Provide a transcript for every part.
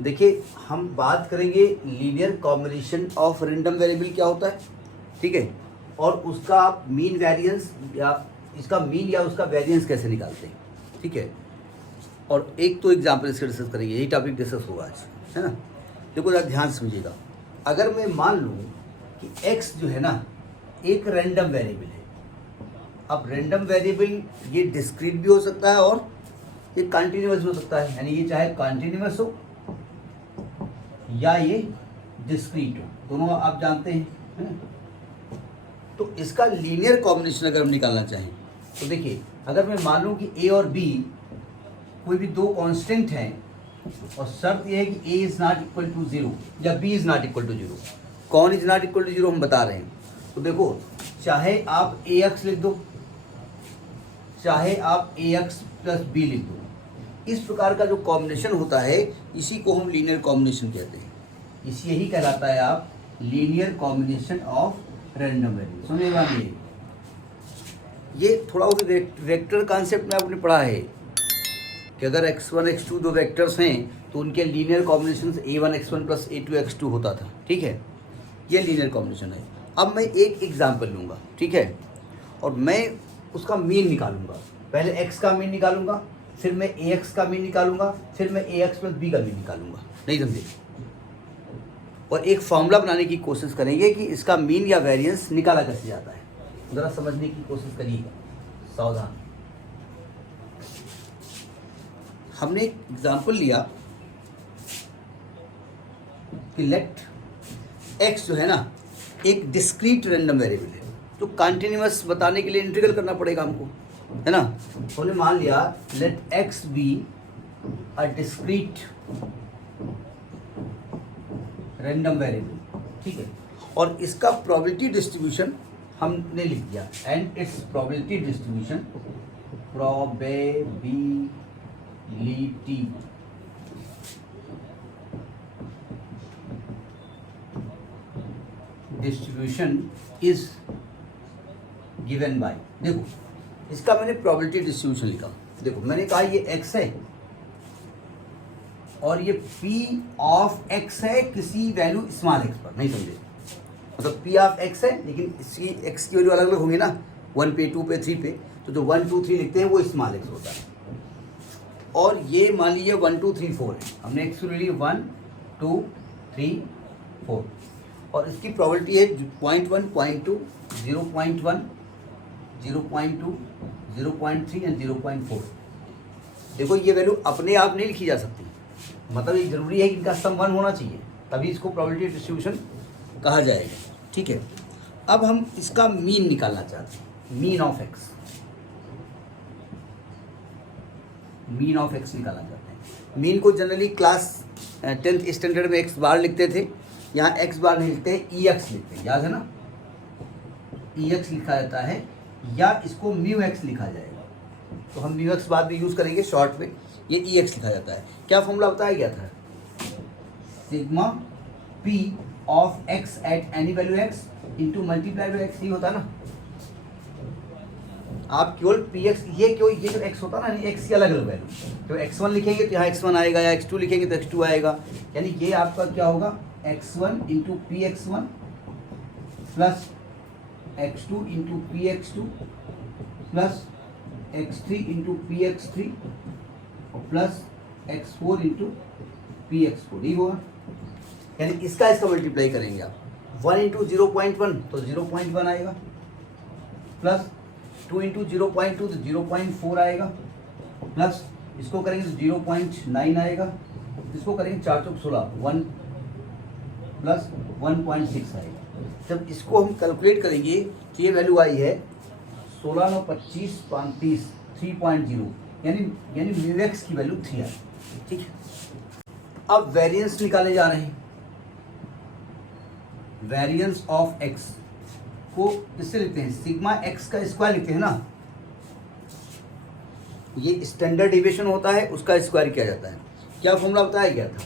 देखिए हम बात करेंगे linear combination of random variable क्या होता है, ठीक है, और उसका मीन वेरिएंस या इसका मीन या उसका वेरिएंस कैसे निकालते हैं, ठीक है। और एक तो एग्जाम्पल इसके डिस्कस करेंगे, यही टॉपिक डिस्कस होगा आज, है ना। देखो जरा ध्यान समझिएगा, अगर मैं मान लूँ कि x जो है ना एक रैंडम वेरिएबल है। अब रैंडम वेरिएबल ये डिस्क्रीट भी हो सकता है और ये कंटिन्यूअस भी हो सकता है, यानी ये चाहे कंटिन्यूअस हो या ये डिस्क्रीट हो, दोनों आप जानते हैं, है ना। तो इसका लीनियर कॉम्बिनेशन अगर हम निकालना चाहें तो देखिए, अगर मैं मान लूँ कि a और b कोई भी दो कांस्टेंट हैं और शर्त यह है कि a is not equal to 0 या b is not equal to 0। कौन इज़ नॉट इक्वल टू 0 हम बता रहे हैं। तो देखो, चाहे आप ax लिख दो, चाहे आप ax प्लस b लिख दो, इस प्रकार का जो कॉम्बिनेशन होता है इसी को हम लीनियर कॉम्बिनेशन कहते हैं। इसी यही कहलाता है आप linear combination of random variable. समझेगा ये थोड़ा बहुत वेक्टर कॉन्सेप्ट में आपने पढ़ा है कि अगर x1 x2 दो वेक्टर्स हैं तो उनके linear combination a1 x1 plus a2 x2 होता था, ठीक है। ये लीनियर कॉम्बिनेशन है। अब मैं एक एग्जाम्पल लूँगा, ठीक है, और मैं उसका मीन निकालूंगा। पहले x का मीन निकालूंगा, फिर मैं ax का मीन निकालूंगा, फिर मैं ax प्लस b का मीन निकालूंगा। नहीं समझे? और एक फॉर्मूला बनाने की कोशिश करेंगे कि इसका मीन या वेरिएंस निकाला कैसे जाता है। ज़रा समझने की कोशिश करिएगा, सावधान। हमने एक एग्जाम्पल लिया कि लेट x जो है ना एक डिस्क्रीट रैंडम वेरिएबल है, तो कंटिन्यूअस बताने के लिए इंटीग्रल करना पड़ेगा हमको, है ना। हमने मान लिया let x be a discrete random variable, ठीक है, और इसका प्रोबेबिलिटी डिस्ट्रीब्यूशन हमने लिख दिया and its probability distribution, probability distribution is given by. देखो इसका मैंने प्रोबेबिलिटी डिस्ट्रीब्यूशन लिखा। देखो मैंने कहा ये x है और ये p ऑफ x है किसी वैल्यू स्मॉल x पर। नहीं समझे? मतलब p ऑफ x है लेकिन इसकी x की वैल्यू अलग अलग होंगी ना, 1 पे 2 पे 3 पे, तो जो 1 2 3 लिखते हैं वो स्मॉल x होता है। और ये मान लीजिए 1 2 3 4 है, हमने x ले ली 1 2 3 4 और इसकी प्रोबेबिलिटी है 0.1 0.2 0.1 0.2 0.3 एंड 0.4। देखो ये वैल्यू अपने आप नहीं लिखी जा सकती, मतलब ये जरूरी है कि इनका सम 1 होना चाहिए, तभी इसको प्रोबेबिलिटी डिस्ट्रीब्यूशन कहा जाएगा, ठीक है। अब हम इसका मीन निकालना चाहते हैं, mean of x, mean of x निकालना चाहते हैं। मीन को जनरली क्लास 10th स्टैंडर्ड में एक्स बार लिखते थे, यहाँ एक्स बार नहीं लिखते हैं, ई एक्स लिखते हैं, याद है ना, ई एक्स लिखा जाता है या इसको म्यू एक्स लिखा जाएगा। तो हम म्यू एक्स बाद में यूज़ करेंगे शॉर्ट में, ये ई एक्स लिखा जाता है। क्या फॉर्मूला बताया गया था? Sigma P of X at any value X into multiply by X, ही होता है ना। आप केवल पी एक्स, ये क्यों, ये जो एक्स होता है ना, एक्स की अलग अलग वैल्यू, तो x1 लिखेंगे तो यहाँ x1 आएगा, या x2 लिखेंगे तो x2 आएगा, यानी ये आपका क्या होगा x1 into P x1 plus x2 into P x2 plus x3 into P x3 plus x4 into P x4, ये होगा। यानी इसका मल्टीप्लाई करेंगे आप, 1 इंटू 0.1 तो 0.1 आएगा, प्लस 2 इंटू 0.2 तो 0.4 आएगा, प्लस इसको करेंगे तो 0.9 आएगा, इसको करेंगे 4 चौक 16 1 प्लस 1.6 आएगा। जब इसको हम कैलकुलेट करेंगे तो ये वैल्यू आई है 16 9 25 35 3.0, यानी म्यू एक्स की वैल्यू 3 आई, ठीक है। अब वेरिएंस निकाले जा रहे हैं। वेरिएंस ऑफ एक्स को किससे लिखते हैं? सिग्मा एक्स का स्क्वायर लिखते हैं ना, ये स्टैंडर्ड डिविएशन होता है, उसका स्क्वायर किया जाता है। क्या फॉर्मूला बताया गया था?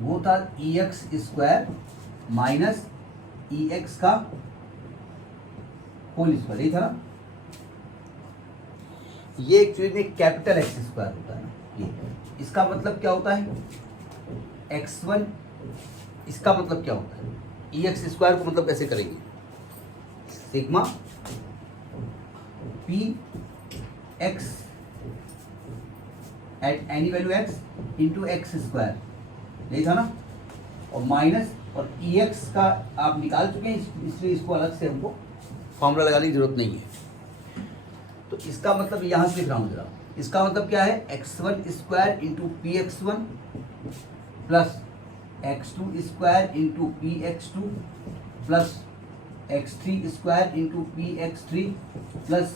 वो था ई एक्स स्क्वायर माइनस ई एक्स का होल स्क्वायर, यही था ना। ये एक्चुअली में कैपिटल एक्स स्क्वायर होता है ना, ये इसका मतलब क्या होता है? x1, इसका मतलब क्या होता है, ई एक्स स्क्वायर को मतलब कैसे करेंगे, sigma P x at any value X into x square, यही था ना, और माइनस, और ई एक्स का आप निकाल चुके हैं इसलिए इसको अलग से हमको फॉर्मूला लगाने की जरूरत नहीं है। तो इसका मतलब यहाँ से लिख रहा हूँ जरा, इसका मतलब क्या है, x1 square into P x one plus x2 square into P x two plus x3 square into P x three plus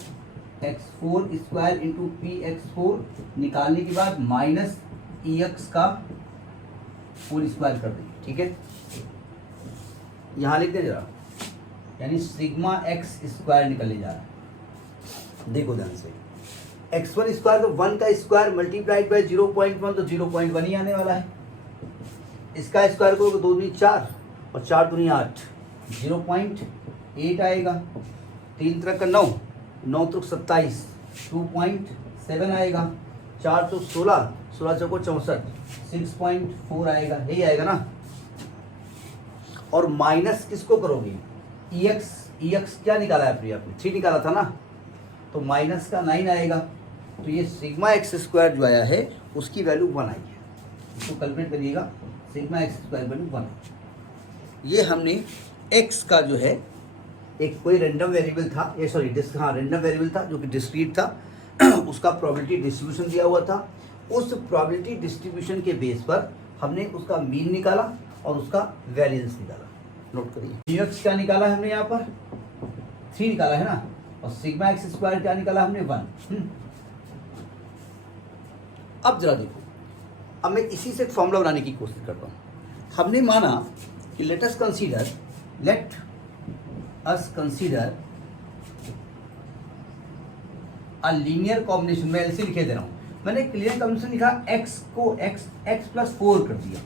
x4 square into P x four, निकालने के बाद माइनस ई एक्स का होल स्क्वायर कर देंगे, ठीक है। यहाँ लिख दें जरा, यानी सिग्मा एक्स स्क्वायर निकलने जा रहा है। देखो ध्यान से, x1 स्क्वायर तो 1 का स्क्वायर मल्टीप्लाइड बाय 0.1 तो 0.1 ही आने वाला है। इसका स्क्वायर करोगे 2 दूनी 4 और 4 दूनी 8, 0.8 आएगा। 3 तरह का 9, 9 तो 27, 2.7 आएगा। 4 तो 16, 16 चौको 64, 6.4 आएगा, यही आएगा ना। और माइनस किसको करोगे, ई एक्स क्या निकाला है आपने 3 निकाला था ना, तो माइनस का 9 आएगा। तो ये सिग्मा एक्स स्क्वायर जो आया है उसकी वैल्यू 1 आई है, इसको कैलकुलेट करिएगा, सिग्मा एक्स स्क्वायर वैल्यू 1। ये हमने एक्स का जो है एक कोई रेंडम वेरिएबल था, ये सॉरी रेंडम वेरिएबल था जो कि डिस्क्रीट था, उसका प्रोबेबिलिटी डिस्ट्रीब्यूशन दिया हुआ था। उस प्रोबेबिलिटी डिस्ट्रीब्यूशन के बेस पर हमने उसका मीन निकाला और उसका वेरिएंस निकाला। नोट करिए, एक्स क्या निकाला हमने यहाँ पर 3 निकाला है ना, और सिग्मा एक्स स्क्वायर क्या निकाला हमने 1। अब जरा देखो, अब मैं इसी से फॉर्मूला बनाने की कोशिश करता हूँ। हमने माना कि let us consider a linear combination, मैं ऐसे लिखे दे रहा हूँ, मैंने लीनियर कॉम्बिनेशन लिखा, x को x प्लस 4 कर दिया,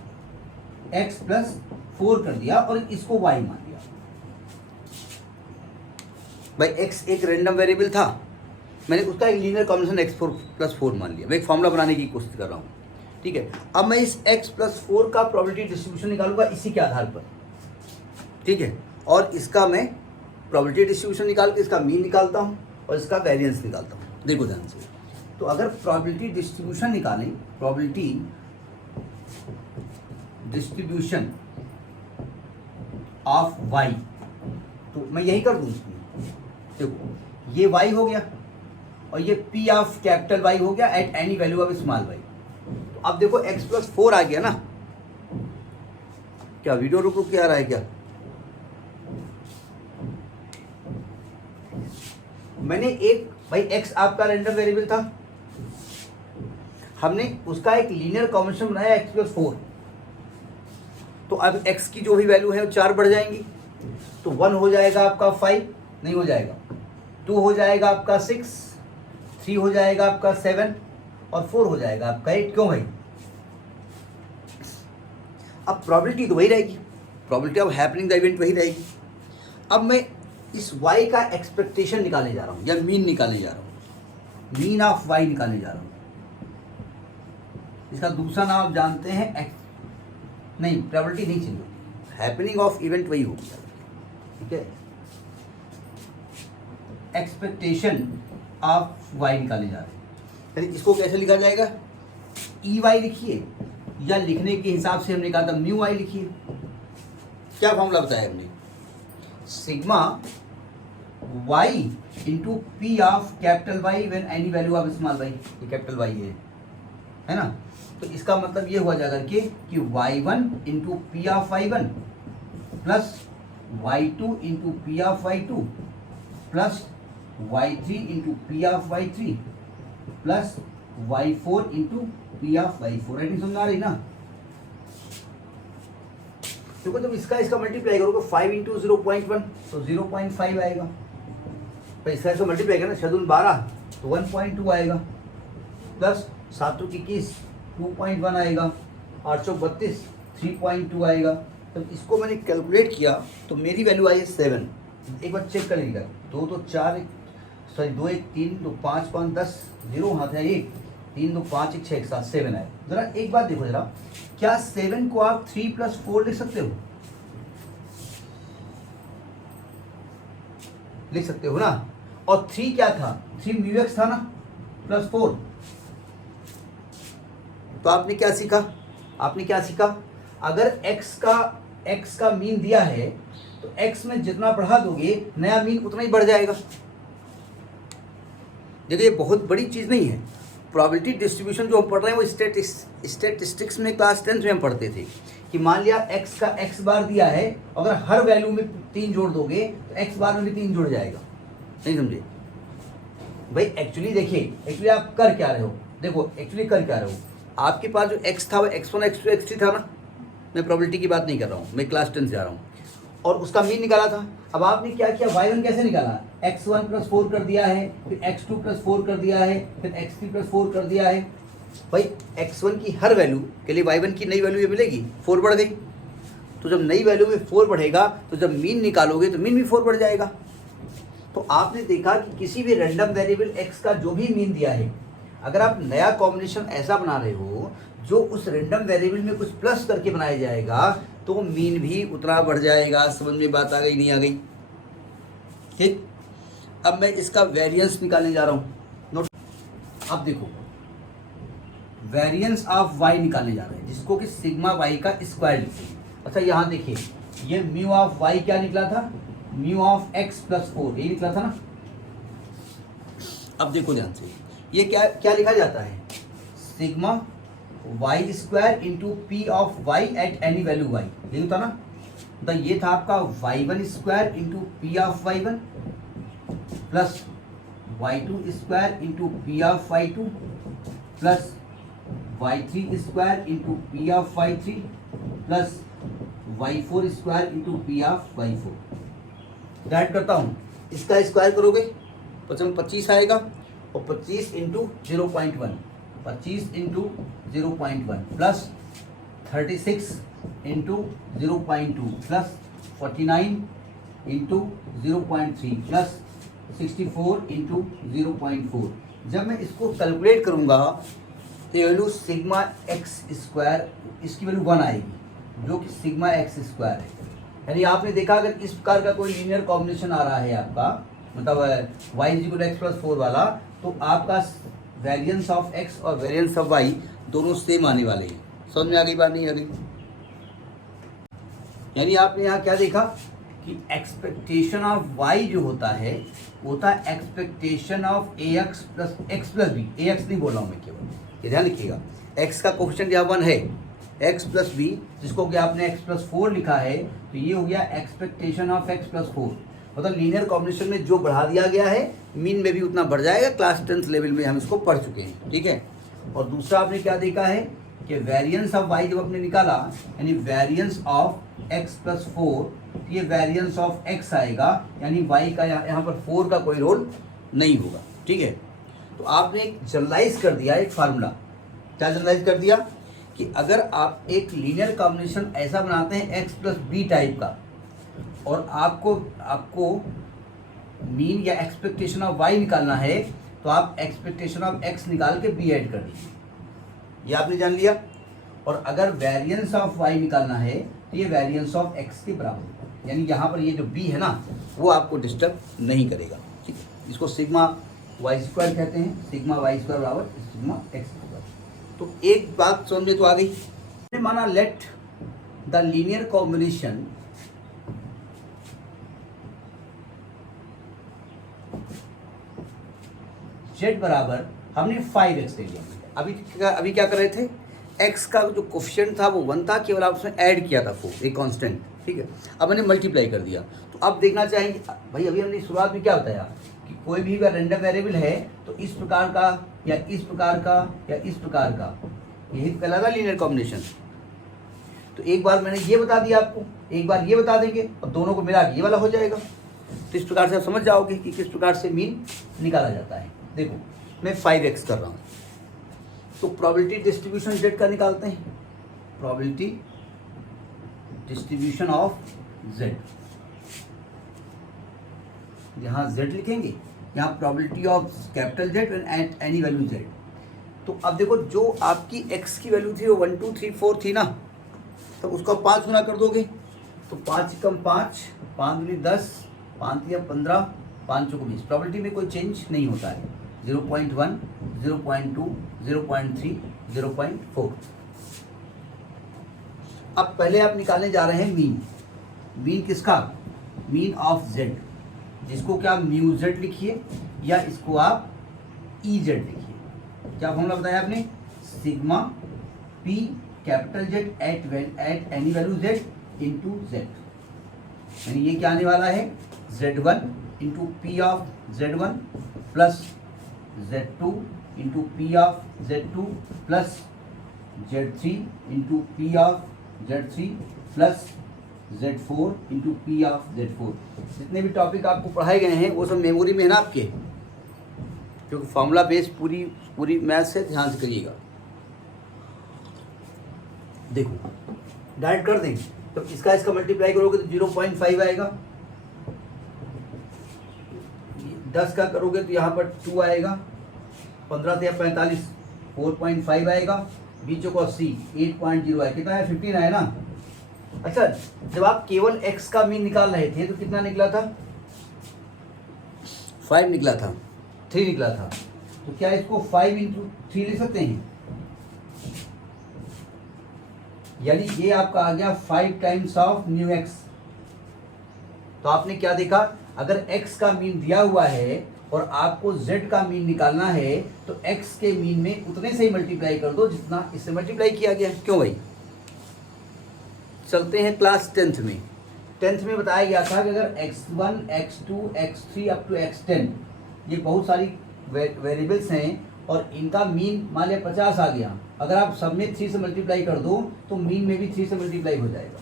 x प्लस 4 कर दिया और इसको y मान दिया। भाई x एक रैंडम वेरिएबल था, मैंने उसका एक लीनियर कॉम्बिनेशन x4 प्लस 4 मान लिया। मैं एक फॉर्मूला बनाने की कोशिश कर रहा हूँ, ठीक है। अब मैं इस x प्लस 4 का प्रोबेबिलिटी डिस्ट्रीब्यूशन निकालूंगा इसी के आधार पर, ठीक है। और इसका मैं प्रोबेबिलिटी डिस्ट्रीब्यूशन निकाल के इसका मीन निकालता हूँ और इसका वेरिएंस निकालता हूँ। देखो ध्यान से, तो अगर प्रोबेबिलिटी डिस्ट्रीब्यूशन निकालें, प्रोबेबिलिटी डिस्ट्रीब्यूशन ऑफ y, तो मैं यही कर दूँ। देखो ये y हो गया और ये p ऑफ कैपिटल Y हो गया eight any value of small y। तो अब देखो x प्लस 4 आ गया ना, क्या वीडियो रुक के आ रहा है क्या? मैंने एक, भाई x आपका रैंडम वेरिएबल था, हमने उसका एक लीनियर कॉम्बिनेशन बनाया x प्लस 4, तो अब x की जो भी वैल्यू है वो 4 बढ़ जाएंगी, तो 1 हो जाएगा आपका 5, नहीं हो जाएगा, 2 हो जाएगा आपका 6, 3 हो जाएगा आपका 7 और 4 हो जाएगा आपका 8। क्यों भाई? अब प्रोबेबिलिटी तो वही रहेगी, probability of happening the event वही रहेगी। अब मैं इस y का एक्सपेक्टेशन निकालने जा रहा हूँ या मीन निकालने जा रहा हूँ, मीन ऑफ y निकालने जा रहा हूँ। इसका दूसरा नाम आप जानते हैं नहीं, प्रोबेबिलिटी नहीं चाहिए, हैपनिंग ऑफ इवेंट वही होगी, ठीक है। एक्सपेक्टेशन ऑफ y निकालने जा रहे हैं, यानी इसको कैसे लिखा जाएगा, ई वाई लिखिए, या लिखने के हिसाब से हमने कहा था म्यू वाई लिखिए। क्या फॉर्मूला बताया हमने, sigma y into P of capital Y when any value of small y, ये कैपिटल Y है ना। तो इसका मतलब ये हुआ जाकर के कि y1 into P of y1 plus y2 into P of y2 plus y3 into P of y3 plus y4 into P of y4। Writing समझ आ रही ना? देखो जब इसका मल्टीप्लाई करोगे 5 इंटू 0.1 तो 0.5 आएगा, तो इसका मल्टीप्लाई करना 6×12 तो 1.2 आएगा, प्लस 7×21 2.1 आएगा, 832 3.2 आएगा। तब इसको मैंने कैलकुलेट किया तो मेरी वैल्यू आई है 7। एक बार चेक कर लीजिएगा, 2 तो 4, सॉरी 2 1 3 2 5 5 10, 0 हाथ है 1, 3 2 5 1 6 1 7 7 है। जरा एक बात देखो जरा, क्या 7 को आप 3 + 4 लिख सकते हो? लिख सकते हो ना। और 3 क्या था? 3 μx था ना, +4। तो आपने क्या सीखा? आपने क्या सीखा? अगर x का मीन दिया है तो x में जितना बढ़ा दोगे नया मीन उतना ही बढ़ जाएगा। देखिए ये बहुत बड़ी चीज़ नहीं है। प्रोबेबिलिटी डिस्ट्रीब्यूशन जो हम पढ़ रहे हैं वो स्टैटिस्टिक्स में क्लास 10th में हम पढ़ते थे कि मान लिया x का x बार दिया है, अगर हर वैल्यू में 3 जोड़ दोगे तो x बार में भी 3 जुड़ जाएगा। नहीं समझे भाई? एक्चुअली देखिए, एक्चुअली आप कर क्या रहे हो? देखो एक्चुअली कर क्या रहे हो, आपके पास जो x था वो x1 x2 x3 था ना। मैं प्रोबेबिलिटी की बात नहीं कर रहा हूँ, मैं क्लास 10 से जा रहा हूँ। और उसका मीन निकाला था। अब आपने क्या किया? y1 कैसे निकाला? x1 + 4 कर दिया है, फिर x2 + 4 कर दिया है, फिर x3 + 4 कर दिया है। भाई x1 की हर वैल्यू के लिए y1 की नई वैल्यू ये मिलेगी, 4 बढ़ गई। तो जब नई वैल्यू में 4 बढ़ेगा तो जब मीन निकालोगे तो मीन भी 4 बढ़ जाएगा। तो आपने देखा कि किसी भी रैंडम वेरिएबल x का जो भी मीन दिया है, अगर आप नया कॉम्बिनेशन ऐसा बना रहे हो जो उस रैंडम वेरिएबल में कुछ प्लस करके बनाया जाएगा तो मीन भी उतना बढ़ जाएगा। समझ में बात आ गई? नहीं आ गई? ठीक, अब मैं इसका वेरिएंस निकालने जा रहा हूँ। नोट, अब देखो वेरिएंस ऑफ y निकालने जा रहे हैं, जिसको कि सिग्मा y का स्क्वायर लिखते हैं। अच्छा यहाँ देखिए, ये म्यू ऑफ y क्या निकला था? म्यू ऑफ x + 4 ये निकला था ना। अब देखो ध्यान से, ये क्या क्या लिखा जाता है? Sigma y² into P of y eight any value y, ये होता ना। तो ये था आपका y1² into P of y1 plus y2² into P of y2 plus y3² into P of y3 plus y4² into P of y4। Add करता हूँ, इसका स्क्वायर करोगे तो 25 आएगा, और 25 into 0.1, 25 into 0.1 plus 36 into 0.2 plus 49 into 0.3 plus 64 into 0.4। जब मैं इसको कैलकुलेट करूँगा तो ये वैल्यू सिग्मा x², इसकी वैल्यू 1 आएगी, जो कि सिग्मा x² है। यानी आपने देखा अगर इस प्रकार का कोई लीनियर कॉम्बिनेशन आ रहा है आपका, मतलब y = x + 4 वाला, तो आपका वेरिएंस ऑफ x और वेरिएंस ऑफ y दोनों सेम आने वाले हैं। समझ में आ गई बात? नहीं आ गई? यानी आपने यहाँ क्या देखा कि एक्सपेक्टेशन ऑफ y जो होता है वो होता है expectation of ax + x + b। ax नहीं बोल रहा हूँ मैं केवल, ये ध्यान रखिएगा। x का कोफिशिएंट यहाँ 1 है, x + b, जिसको कि आपने x + 4 लिखा है, तो ये हो गया एक्सपेक्टेशन ऑफ x + 4। मतलब लीनियर कॉम्बिनेशन में जो बढ़ा दिया गया है मीन में भी उतना बढ़ जाएगा। क्लास 10th लेवल में हम इसको पढ़ चुके हैं, ठीक है। और दूसरा आपने क्या देखा है कि वेरिएंस ऑफ y जब आपने निकाला, यानी वेरिएंस ऑफ x + 4, ये वेरिएंस ऑफ x आएगा, यानी y का यहाँ पर 4 का कोई रोल नहीं होगा, ठीक है। तो आपने एक जनरलाइज कर दिया एक फार्मूला। क्या जनरलाइज कर दिया कि अगर आप एक लीनियर कॉम्बिनेशन ऐसा बनाते हैं x + b टाइप का, और आपको मीन या एक्सपेक्टेशन ऑफ y निकालना है, तो आप एक्सपेक्टेशन ऑफ x निकाल के b ऐड कर दीजिए, ये आपने जान लिया। और अगर वेरिएंस ऑफ y निकालना है तो ये वेरिएंस ऑफ x के बराबर होगा, यानी यहाँ पर ये जो b है ना वो आपको डिस्टर्ब नहीं करेगा, ठीक है। इसको सिग्मा y² कहते हैं, सिग्मा y² बराबर सिग्मा x²। तो एक बात समझ में तो आ गई। माना let the linear combination z बराबर, हमने 5x ले लिया। अभी क्या कर रहे थे? x का जो कोफिशिएंट था वो 1 था, केवल आप उसमें ऐड किया था 4, एक कांस्टेंट, ठीक है। अब मैंने मल्टीप्लाई कर दिया। तो अब देखना चाहेंगे भाई, अभी हमने शुरुआत में क्या बताया कि कोई भी रैंडम वेरिएबल है तो इस प्रकार का या इस प्रकार का या इस प्रकार का, यही कहलाता है लीनियर कॉम्बिनेशन। तो एक बार मैंने ये बता दिया आपको, एक बार ये बता देंगे, और दोनों को मिला के ये वाला हो जाएगा। तो इस प्रकार से आप समझ जाओगे कि किस प्रकार से मीन निकाला जाता है। देखो मैं 5x कर रहा हूँ, तो प्रोबेबिलिटी डिस्ट्रीब्यूशन z का निकालते हैं। प्रोबेबिलिटी डिस्ट्रीब्यूशन ऑफ z, यहाँ z लिखेंगे, यहाँ probability of capital Z eight any value z। तो अब देखो जो आपकी x की वैल्यू थी वो 1 2 3 4 थी ना, तो उसका 5 गुना कर दोगे तो 5 कम 5, 5 दूनी 10, 5 या 15, 5 चौको 20। प्रॉपर्टी में कोई चेंज नहीं होता है। 0.1, 0.2, 0.3, 0.4। अब पहले आप निकालने जा रहे हैं मीन। मीन किसका? मीन ऑफ z, जिसको क्या म्यू z लिखिए या इसको आप ई जेड लिखिए। क्या फॉर्मूला बताया आपने? Sigma P capital Z eight any value Z into Z, यानी ये क्या आने वाला है? z1 into P of z1 plus z2 into P of z2 plus z3 into P of z3 plus z4 into P of z4। जितने भी topic आपको पढ़ाए गए हैं वो सब मेमोरी में है ना आपके, क्योंकि फॉर्मूला बेस पूरी मैथ से ध्यान से करिएगा। देखो डायरेक्ट कर देंगे तो इसका मल्टीप्लाई करोगे तो 0.5 आएगा, 10 का करोगे तो यहाँ पर 2 आएगा, 15 या 45 4.5 आएगा, बीचों को 80 8.0 आएगा। कितना है? 15 आया ना। अच्छा, जब आप केवल x का मीन निकाल रहे थे तो कितना निकला था? 5 निकला था, 3 निकला था। तो क्या इसको 5 इंटू 3 लिख सकते हैं? यानी ये आपका आ गया 5 टाइम्स ऑफ न्यू एक्स। तो आपने क्या देखा? अगर x का मीन दिया हुआ है और आपको z का मीन निकालना है तो x के मीन में उतने से ही मल्टीप्लाई कर दो जितना इससे मल्टीप्लाई किया गया। क्यों भाई? चलते हैं क्लास 10th में। 10th में बताया गया था कि अगर x1, x2, x3 up to x10 ये बहुत सारी वेरिएबल्स हैं और इनका मीन मान लिया 50 आ गया, अगर आप सब में 3 से मल्टीप्लाई कर दो तो मीन में भी 3 से मल्टीप्लाई हो जाएगा।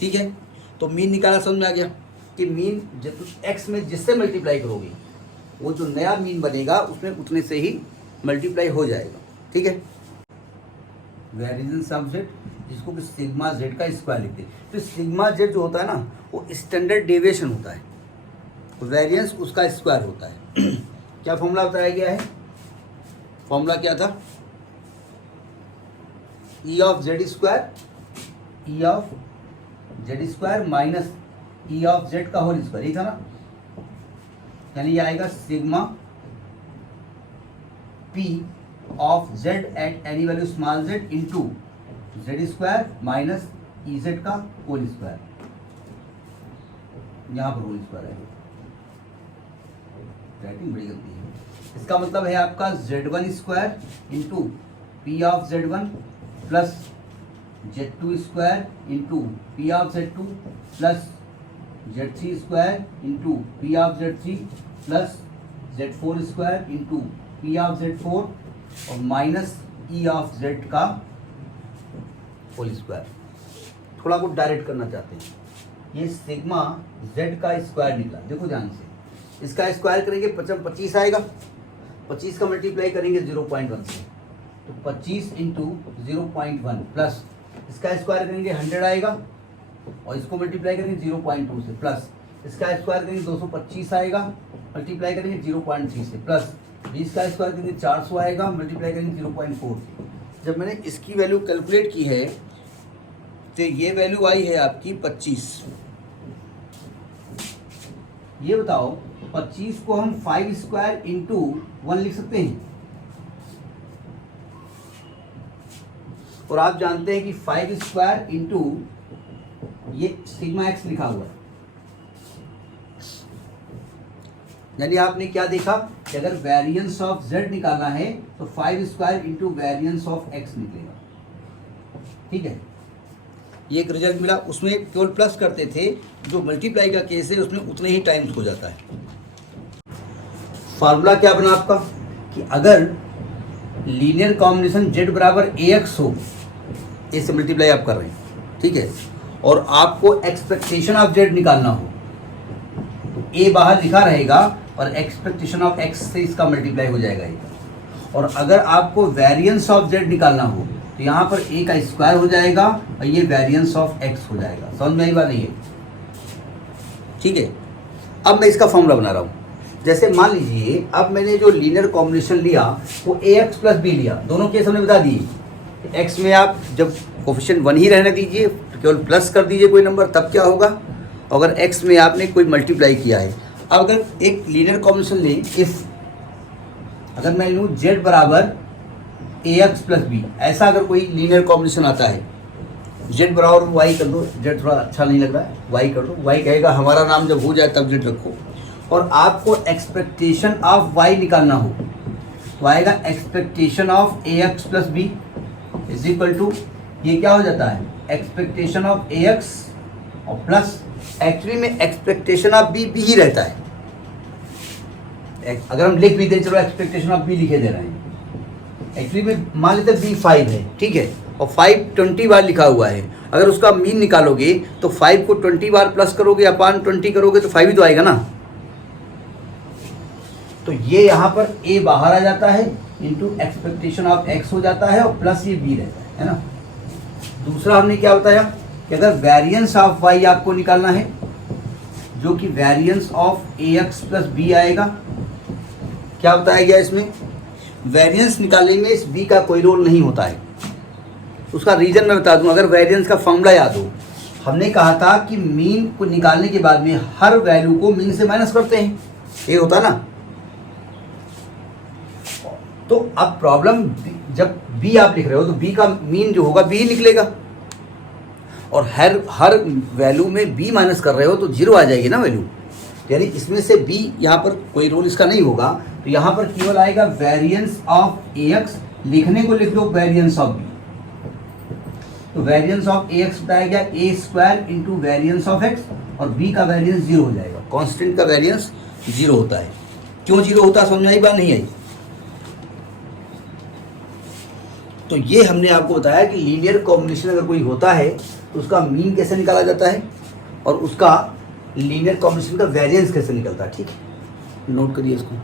ठीक है, तो मीन निकाला, समझ में आ गया कि मीन x में जिससे मल्टीप्लाई करोगे वो जो नया मीन बनेगा उसमें उतने से ही मल्टीप्लाई हो जाएगा। ठीक है, वेरिएंस ऑफ जेड, जिसको कि सिग्मा जेड का स्क्वायर लिखते हैं। तो सिग्मा जेड जो होता है ना वो स्टैंडर्ड डेविएशन होता है, वेरिएंस उसका स्क्वायर होता है। क्या फॉर्मूला बताया गया है? फॉर्मूला क्या था? ई of Z square, E of Z square minus E of Z का होल स्क्वायर, यही था ना। यानी ये आएगा sigma P of Z eight any value small Z into Z square minus E Z का होल स्क्वायर, यहां पर होल स्क्वायर है। राइटिंग बड़ी गलती है। इसका मतलब है आपका z1 square into P of z1 plus z2 square into P of z2 plus z3 square into P of z3 plus z4 square into P of z4 और माइनस ई ऑफ z का whole square. थोड़ा कुछ direct करना चाहते हैं। ये sigma z का square निकला, देखो ध्यान से। इसका स्क्वायर करेंगे 25 आएगा, 25 का मल्टीप्लाई करेंगे 0.1 से तो 25 इंटू 0.1 प्लस इसका स्क्वायर करेंगे 100 आएगा और इसको मल्टीप्लाई करेंगे 0.2 से प्लस इसका स्क्वायर करेंगे 225 आएगा, मल्टीप्लाई करेंगे 0.3 से प्लस 20 का स्क्वायर करेंगे 400 आएगा, मल्टीप्लाई करेंगे 0.4 से। जब मैंने इसकी वैल्यू कैलकुलेट की है तो ये वैल्यू आई है आपकी 25। ये बताओ 25 को हम 5 स्क्वायर इंटू 1 लिख सकते हैं, और आप जानते हैं कि 5 स्क्वायर इंटू ये सिग्मा एक्स लिखा हुआ है। यानी आपने क्या देखा कि अगर वेरिएंस ऑफ z निकालना है तो 5 square into variance of x निकलेगा। ठीक है, ये एक रिजल्ट मिला। उसमें केवल प्लस करते थे, जो मल्टीप्लाई का केस है उसमें उतने ही टाइम्स हो जाता है। फार्मूला क्या बना आपका कि अगर लीनियर कॉम्बिनेशन z बराबर ax हो, ए से मल्टीप्लाई आप कर रहे हैं, ठीक है, और आपको एक्सपेक्टेशन ऑफ z निकालना हो तो a बाहर लिखा रहेगा और एक्सपेक्टेशन ऑफ x से इसका मल्टीप्लाई हो जाएगा ये। और अगर आपको वेरिएंस ऑफ z निकालना हो तो यहाँ पर a का स्क्वायर हो जाएगा और ये वेरिएंस ऑफ x हो जाएगा। समझ में आई बात नहीं है? ठीक है, अब मैं इसका फॉर्मूला बना रहा हूँ। जैसे मान लीजिए अब मैंने जो लीनियर कॉम्बिनेशन लिया वो ax प्लस बी लिया, दोनों केस हमने बता दिए। x में आप जब कोफिशिएंट 1 ही रहने दीजिए, तो केवल प्लस कर दीजिए कोई नंबर, तब क्या होगा। अगर x में आपने कोई मल्टीप्लाई किया है, अब अगर एक लीनियर कॉम्बिनेशन लें, इफ अगर मैं लूँ z बराबर ax प्लस बी, ऐसा अगर कोई लीनियर कॉम्बिनेशन आता है, z बराबर y कर दो, z थोड़ा अच्छा नहीं लग रहा है, y कर दो, y कहेगा हमारा नाम जब हो जाए तब z रखो, और आपको एक्सपेक्टेशन ऑफ y निकालना हो तो आएगा expectation of ax plus b is equal to, ये क्या हो जाता है एक्सपेक्टेशन ऑफ ax और प्लस, एक्चुअली में एक्सपेक्टेशन ऑफ b ही रहता है। अगर हम लिख भी दें, चलो एक्सपेक्टेशन ऑफ b लिखे दे रहे हैं, एक्चुअली में मान लेते हैं b 5 है, ठीक है, और 5 20 बार लिखा हुआ है। अगर उसका मीन निकालोगे तो 5 को 20 बार प्लस करोगे अपान 20 करोगे तो 5 ही तो आएगा ना। तो ये यहाँ पर a बाहर आ जाता है, इंटू एक्सपेक्टेशन ऑफ x हो जाता है, और प्लस ये b रहता है ना। दूसरा हमने क्या बताया कि अगर वेरिएंस ऑफ y आपको निकालना है, जो कि variance of ax plus b आएगा, क्या बताया गया इसमें, वेरिएंस निकालने में इस b का कोई रोल नहीं होता है। उसका रीजन मैं बता दूं, अगर वेरिएंस का फॉर्मूला याद हो, हमने कहा था कि मीन को निकालने के बाद में हर वैल्यू को मीन से माइनस करते हैं, ये होता ना। तो अब प्रॉब्लम, जब b आप लिख रहे हो तो b का मीन जो होगा b ही निकलेगा, और हर वैल्यू में b माइनस कर रहे हो तो 0 आ जाएगी ना वैल्यू, यानी इसमें से b यहाँ पर कोई रोल इसका नहीं होगा। तो यहाँ पर केवल आएगा वेरिएंस ऑफ ax, लिखने को लिख दो वेरिएंस ऑफ b, तो वेरिएंस ऑफ ax बताया गया a square into variance of x, और b का वेरिएंस 0 हो जाएगा। कांस्टेंट का वेरिएंस 0 होता है। क्यों 0 होता है समझ आई बात नहीं आई। तो ये हमने आपको बताया कि लीनियर कॉम्बिनेशन अगर कोई होता है तो उसका मीन कैसे निकाला जाता है, और उसका लीनियर कॉम्बिनेशन का वेरिएंस कैसे निकलता है। ठीक है, नोट करिए इसको।